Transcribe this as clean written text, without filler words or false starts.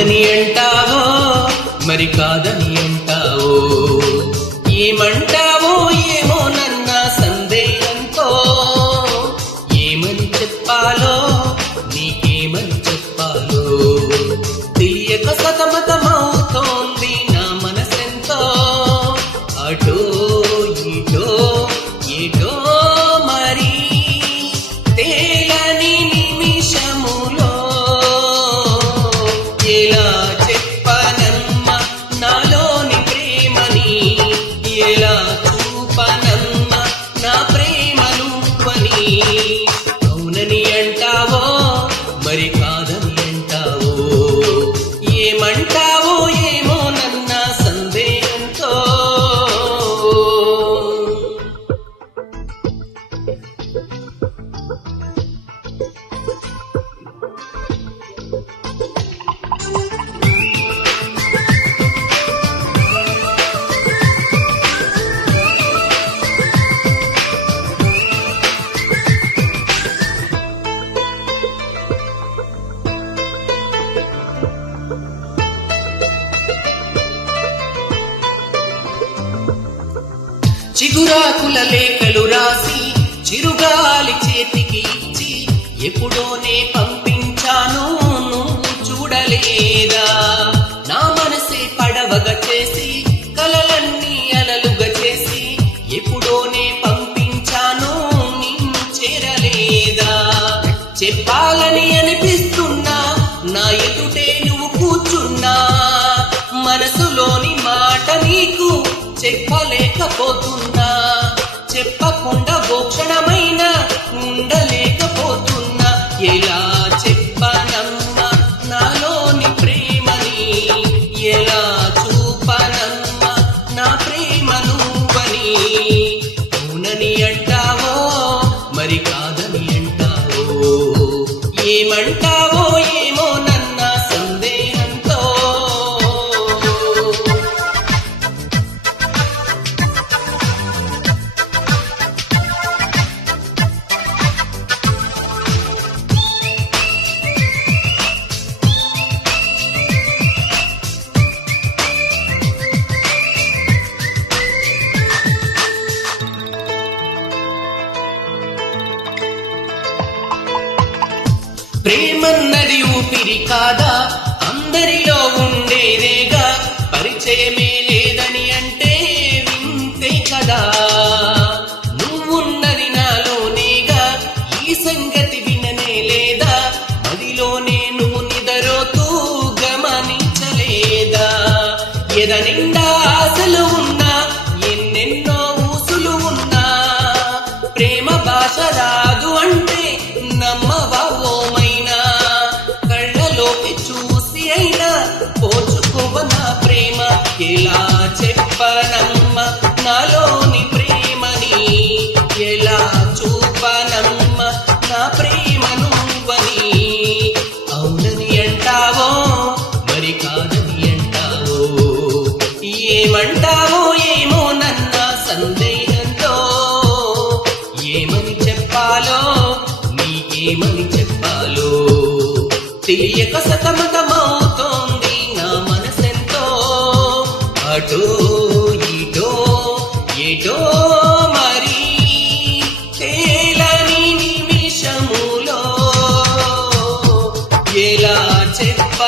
అవునని అంటావో మరి కాదని అంటావో, ఏమంటావో ఏమో నన్న సందేహంతో, ఏమని చెప్పాలో నీకేమని చెప్పాలో తెలియక సతమతమవుతోంది నా మనసెంతో, అటో ఇటో ఏటో మరి తేలని నిమిషములో, ఎలా చెప్పనమ్మ నాలోని ప్రేమని, ఎలా చూపనమ్మ నా ప్రేమను అని. అవునని అంటావో మరి కాదని అంటావో, ఏమంటావో ఏమో నన్న సందేహంతో. చిగురాకుల లేఖలు రాసి చిరుగాలి చేతికి ఇచ్చి ఎప్పుడోనే పంపించాను నువ్వు చూడలేదా, నా మనసే పడవగా చేసి కలలన్నీ అలలుగా చేసి ఎప్పుడోనే పంపించాను నిన్ను చేరలేదా, చెప్పాలని అనిపిస్తున్నా నా ఎదుటే నువ్వు కూర్చున్నా, మనసులోని మాట నీకు చెప్పలేకపోతున్నా, చెప్పకుండా ఓ క్షణమైన ఉండలేకపోతున్నా, ఎలా చెప్పనమ్మా నాలోని ప్రేమని, ఎలా చూపనమ్మా నా ప్రేమను అని. అవునని అంటావో మరి కాదని అంటావో, ఏమంటావో ఏమో నన్న సందేహంతో. ప్రేమన్నది ఊపిరి కాదా, అందరిలో ఉండేదేగా, పరిచయమే లేదని అంటే వింతే కదా, నువ్వున్నది నాలోనేగా, ఈ సంగతి విననే లేదా, మదిలోనే నువ్వు నిదరోతూ గమనించలేదా, ఎద నిండా ఆశలు ఉన్నా ఎన్నెన్నో ఊసులు ఉన్నా, ప్రేమ భాష రాదు అంటే నమ్మవా ఓమైనా, కళ్ళలోకి చూసి అయినా పోచుకోవ నా ప్రేమ, ఎలా చెప్పనమ్మ నాలోని ప్రేమని, ఎలా చూపనమ్మ నా ప్రేమను అని. అవునని అంటావో మరి కాదని అంటావో, ఏమంటావో ఏమో నన్న సందేహంతో, ఏమని చెప్పాలో నీకేమని చెప్పాలో తెలియక సతమతమవుతోంది నా మనసెంతో, అటో ఇటో ఏటో మరి తేలని నిమిషములో, ఎలా చెప్ప